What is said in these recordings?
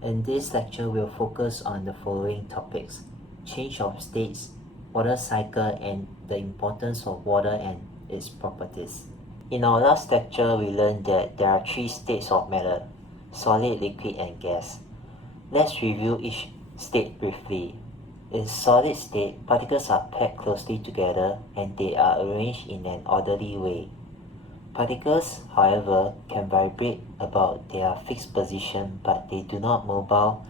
In this lecture, we'll focus on the following topics: change of states, water cycle, and the importance of water and its properties. In our last lecture, we learned that there are three states of matter: solid, liquid, and gas. Let's review each state briefly. In solid state, particles are packed closely together and they are arranged in an orderly way. Particles, however, can vibrate about their fixed position, but they do not mobile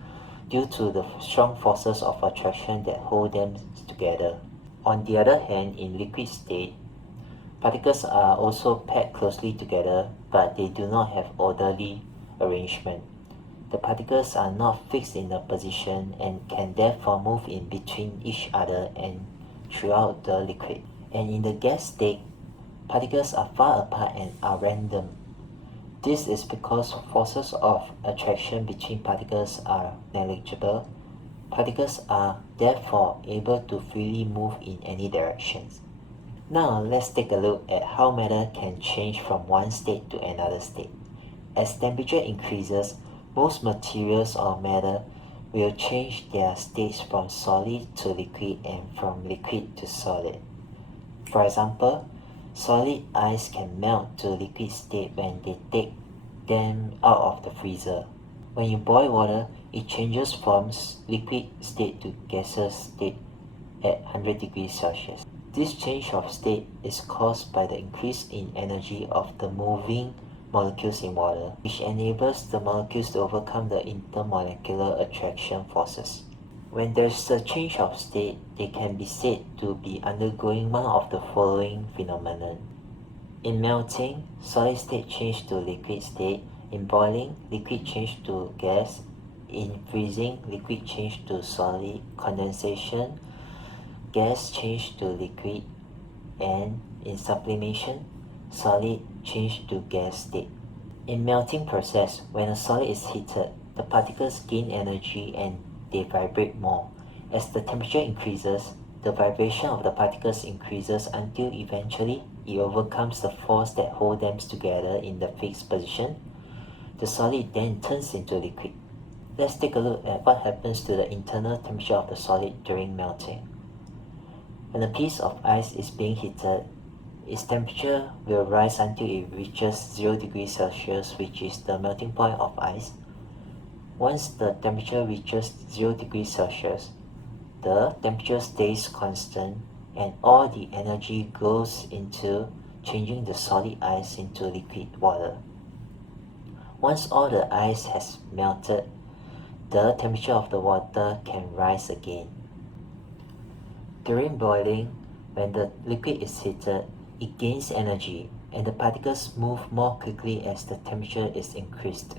due to the strong forces of attraction that hold them together. On the other hand, in liquid state, particles are also packed closely together, but they do not have orderly arrangement. The particles are not fixed in a position and can therefore move in between each other and throughout the liquid. And in the gas state, particles are far apart and are random. This is because forces of attraction between particles are negligible. Particles are therefore able to freely move in any directions. Now let's take a look at how matter can change from one state to another state. As temperature increases, most materials or matter will change their states from solid to liquid and from liquid to solid. For example, solid ice can melt to liquid state when they take them out of the freezer. When you boil water, it changes from liquid state to gaseous state at 100 degrees Celsius. This change of state is caused by the increase in energy of the moving molecules in water, which enables the molecules to overcome the intermolecular attraction forces. When there's a change of state, they can be said to be undergoing one of the following phenomena. In melting, solid state change to liquid state. In boiling, liquid change to gas. In freezing, liquid change to solid. Condensation, gas change to liquid. And in sublimation, solid change to gas state. In melting process, when a solid is heated, the particles gain energy and they vibrate more. As the temperature increases, the vibration of the particles increases until eventually it overcomes the force that holds them together in the fixed position. The solid then turns into liquid. Let's take a look at what happens to the internal temperature of the solid during melting. When a piece of ice is being heated, its temperature will rise until it reaches 0 degrees Celsius, which is the melting point of ice. Once the temperature reaches 0 degrees Celsius, the temperature stays constant and all the energy goes into changing the solid ice into liquid water. Once all the ice has melted, the temperature of the water can rise again. During boiling, when the liquid is heated, it gains energy and the particles move more quickly as the temperature is increased.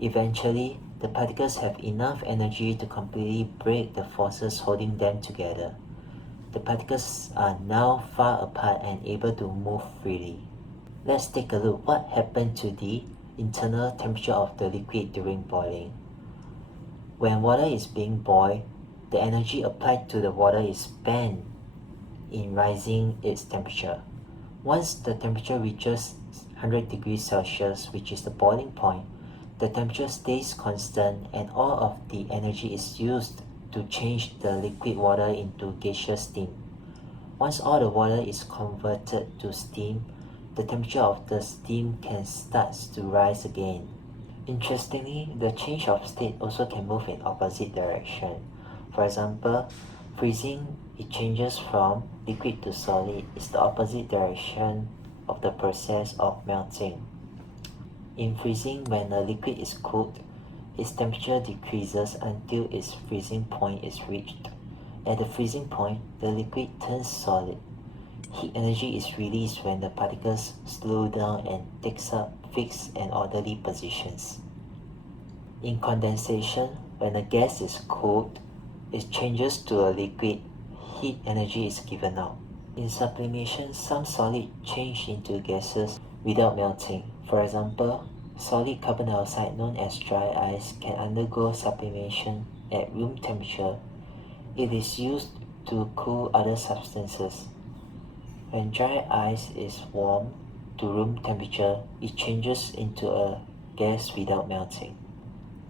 Eventually, the particles have enough energy to completely break the forces holding them together. The particles are now far apart and able to move freely. Let's take a look what happened to the internal temperature of the liquid during boiling. When water is being boiled, the energy applied to the water is spent in rising its temperature. Once the temperature reaches 100 degrees Celsius, which is the boiling point, the temperature stays constant and all of the energy is used to change the liquid water into gaseous steam. Once all the water is converted to steam, the temperature of the steam can start to rise again. Interestingly, the change of state also can move in opposite direction. For example, freezing, it changes from liquid to solid. It's the opposite direction of the process of melting. In freezing, when a liquid is cooled, its temperature decreases until its freezing point is reached. At the freezing point, the liquid turns solid. Heat energy is released when the particles slow down and takes up fixed and orderly positions. In condensation, when a gas is cooled, it changes to a liquid. Heat energy is given out. In sublimation, some solids change into gases without melting. For example, solid carbon dioxide known as dry ice can undergo sublimation at room temperature. It is used to cool other substances. When dry ice is warmed to room temperature, it changes into a gas without melting.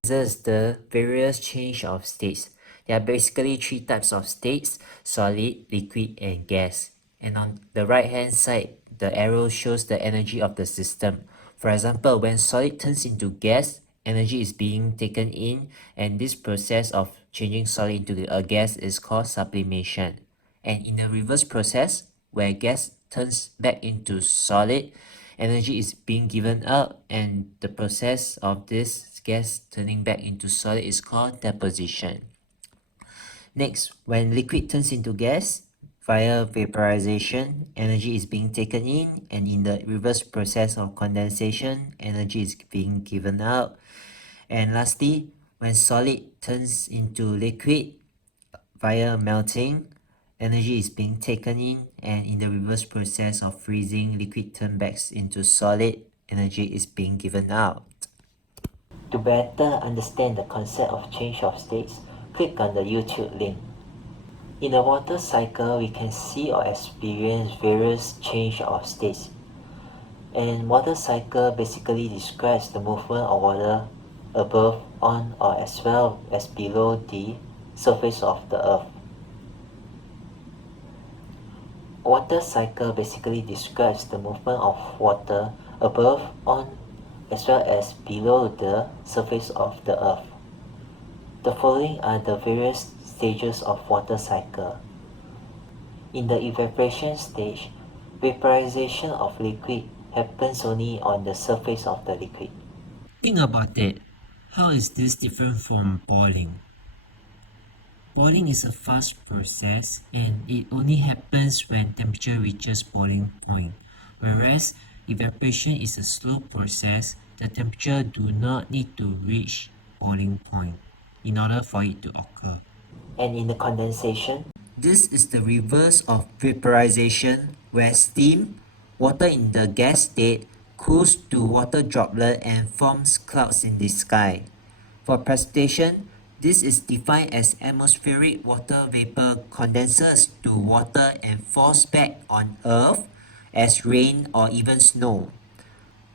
This is the various change of states. There are basically three types of states: solid, liquid, and gas. And on the right hand side, the arrow shows the energy of the system. For example, when solid turns into gas, energy is being taken in, and this process of changing solid into a gas is called sublimation. And in the reverse process, where gas turns back into solid, energy is being given out, and the process of this gas turning back into solid is called deposition. Next, when liquid turns into gas, via vaporization, energy is being taken in, and in the reverse process of condensation, energy is being given out. And lastly, when solid turns into liquid via melting, energy is being taken in, and in the reverse process of freezing, liquid turns back into solid, energy is being given out. To better understand the concept of change of states, click on the YouTube link. In a water cycle, we can see or experience various change of states. And water cycle basically describes the movement of water above, on, or as well as below the surface of the earth. Water cycle basically describes the movement of water above, on, as well as below the surface of the earth. The following are the various stages of water cycle. In the evaporation stage, vaporization of liquid happens only on the surface of the liquid. Think about it. How is this different from boiling? Boiling is a fast process and it only happens when temperature reaches boiling point, whereas evaporation is a slow process. The temperature do not need to reach boiling point in order for it to occur. And in the condensation, this is the reverse of vaporization, where steam, water in the gas state, cools to water droplet and forms clouds in the sky. For precipitation, this is defined as atmospheric water vapor condenses to water and falls back on Earth as rain or even snow.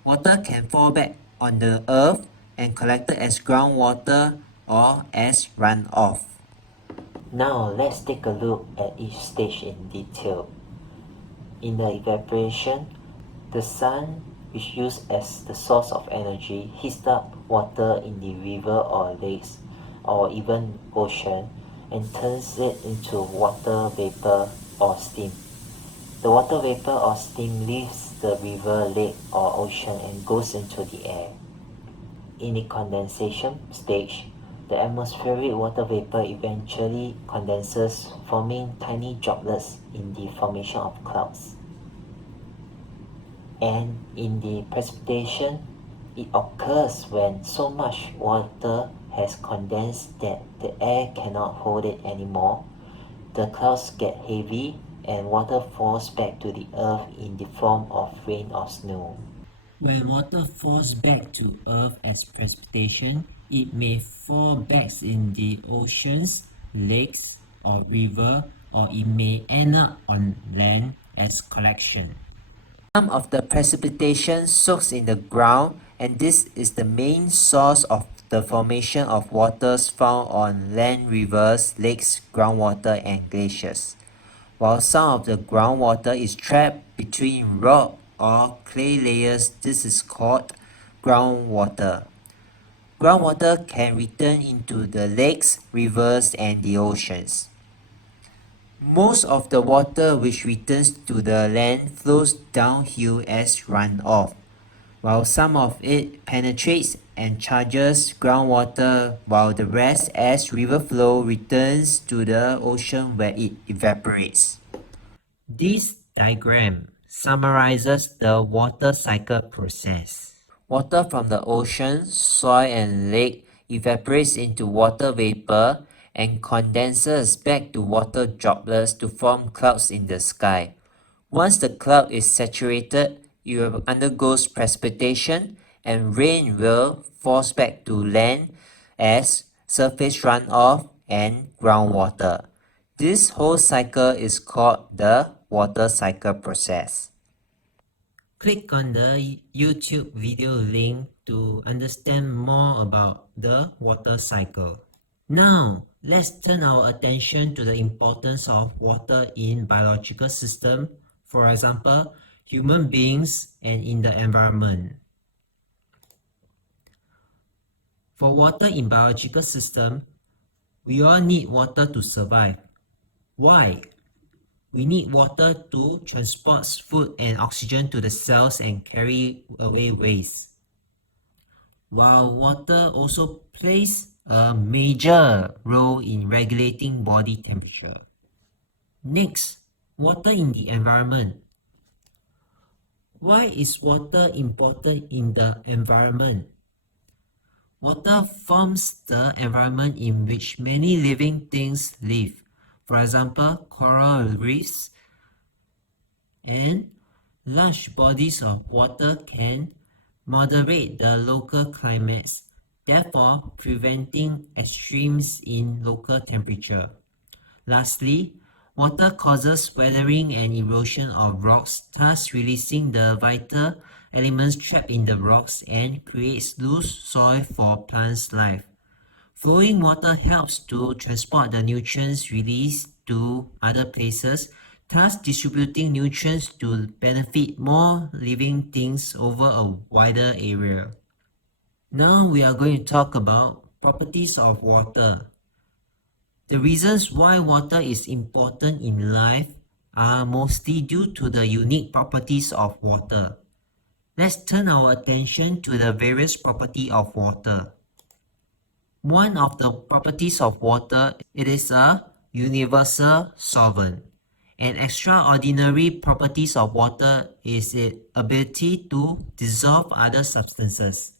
Water can fall back on the Earth and collected as groundwater or as runoff. Now let's take a look at each stage in detail. In the evaporation, the sun, which used as the source of energy, heats up water in the river or lakes or even ocean and turns it into water vapor or steam. The water vapor or steam leaves the river, lake or ocean and goes into the air. In the condensation stage, the atmospheric water vapor eventually condenses, forming tiny droplets in the formation of clouds. And in the precipitation, it occurs when so much water has condensed that the air cannot hold it anymore. The clouds get heavy and water falls back to the earth in the form of rain or snow. When water falls back to earth as precipitation, it may fall back in the oceans, lakes, or river, or it may end up on land as collection. Some of the precipitation soaks in the ground, and this is the main source of the formation of waters found on land, rivers, lakes, groundwater, and glaciers. While some of the groundwater is trapped between rock or clay layers, this is called groundwater. Groundwater can return into the lakes, rivers, and the oceans. Most of the water which returns to the land flows downhill as runoff, while some of it penetrates and charges groundwater, while the rest as river flow returns to the ocean where it evaporates. This diagram summarizes the water cycle process. Water from the ocean, soil, and lake evaporates into water vapor and condenses back to water droplets to form clouds in the sky. Once the cloud is saturated, it will undergoes precipitation and rain will fall back to land as surface runoff and groundwater. This whole cycle is called the water cycle process. Click on the YouTube video link to understand more about the water cycle. Now, let's turn our attention to the importance of water in biological system, for example, human beings and in the environment. For water in biological system, we all need water to survive. Why? We need water to transport food and oxygen to the cells and carry away waste. While water also plays a major role in regulating body temperature. Next, water in the environment. Why is water important in the environment? Water forms the environment in which many living things live. For example, coral reefs and large bodies of water can moderate the local climates, therefore preventing extremes in local temperature. Lastly, water causes weathering and erosion of rocks, thus releasing the vital elements trapped in the rocks and creates loose soil for plants' life. Flowing water helps to transport the nutrients released to other places, thus distributing nutrients to benefit more living things over a wider area. Now we are going to talk about properties of water. The reasons why water is important in life are mostly due to the unique properties of water. Let's turn our attention to the various properties of water. One of the properties of water, it is a universal solvent. An extraordinary properties of water is its ability to dissolve other substances.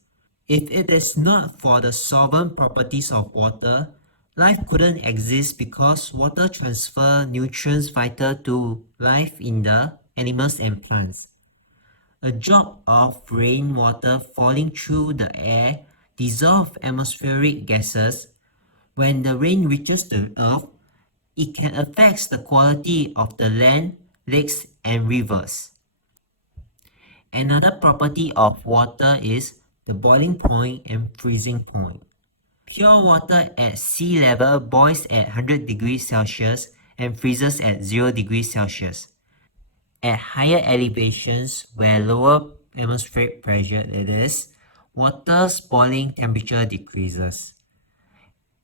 If it is not for the solvent properties of water, life couldn't exist because water transfers nutrients vital to life in the animals and plants. A drop of rainwater falling through the air dissolves atmospheric gases. When the rain reaches the earth, it can affect the quality of the land, lakes, and rivers. Another property of water is the boiling point and freezing point. Pure water at sea level boils at 100 degrees Celsius and freezes at 0 degrees Celsius. At higher elevations where lower atmospheric pressure it is, water's boiling temperature decreases.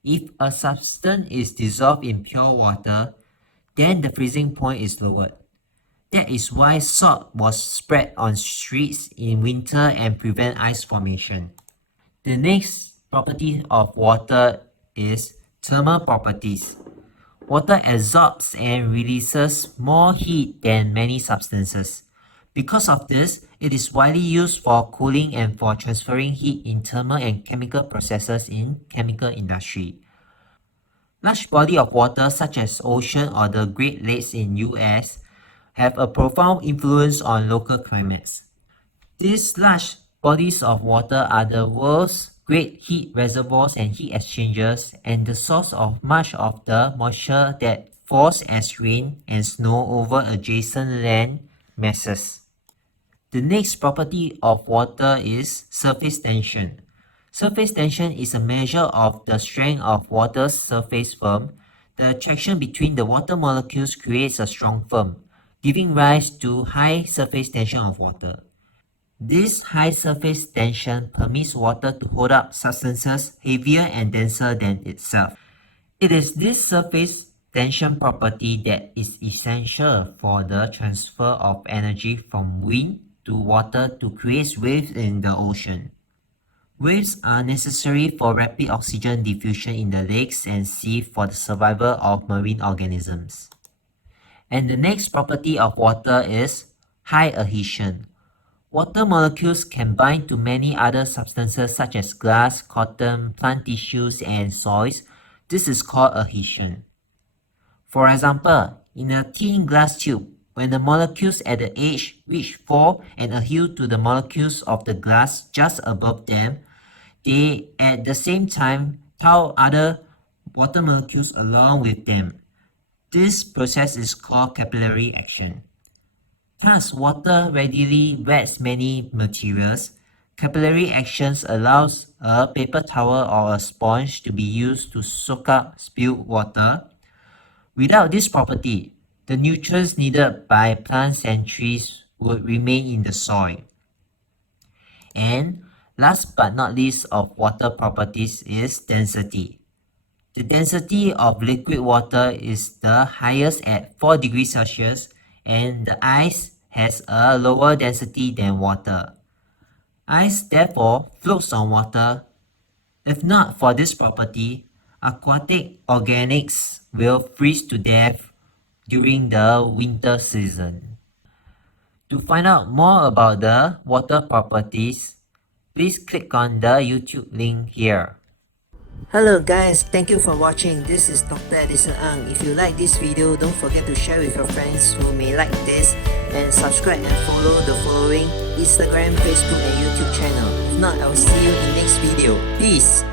If a substance is dissolved in pure water, then the freezing point is lowered. That is why salt was spread on streets in winter and prevent ice formation. The next property of water is thermal properties. Water absorbs and releases more heat than many substances. Because of this, it is widely used for cooling and for transferring heat in thermal and chemical processes in chemical industry. Large bodies of water such as ocean or the Great Lakes in US have a profound influence on local climates. These large bodies of water are the world's great heat reservoirs and heat exchangers and the source of much of the moisture that falls as rain and snow over adjacent land masses. The next property of water is surface tension. Surface tension is a measure of the strength of water's surface film. The attraction between the water molecules creates a strong film, giving rise to high surface tension of water. This high surface tension permits water to hold up substances heavier and denser than itself. It is this surface tension property that is essential for the transfer of energy from wind to water to create waves in the ocean. Waves are necessary for rapid oxygen diffusion in the lakes and sea for the survival of marine organisms. And the next property of water is high adhesion. Water molecules can bind to many other substances such as glass, cotton, plant tissues, and soils. This is called adhesion. For example, in a thin glass tube, when the molecules at the edge reach fall and adhere to the molecules of the glass just above them, they at the same time tow other water molecules along with them. This process is called capillary action. Thus, water readily wets many materials. Capillary actions allows a paper towel or a sponge to be used to soak up spilled water. Without this property, the nutrients needed by plants and trees would remain in the soil. And last but not least of water properties is density. The density of liquid water is the highest at 4 degrees Celsius, and the ice has a lower density than water. Ice therefore floats on water. If not for this property, aquatic organics will freeze to death during the winter season. To find out more about the water properties, please click on the YouTube link here. Hello guys, thank you for watching. This is Dr. Edison H. If you like this video, don't forget to share with your friends who may like this, and subscribe and follow the following Instagram, Facebook and YouTube channel. If not, I will see you in the next video. Peace!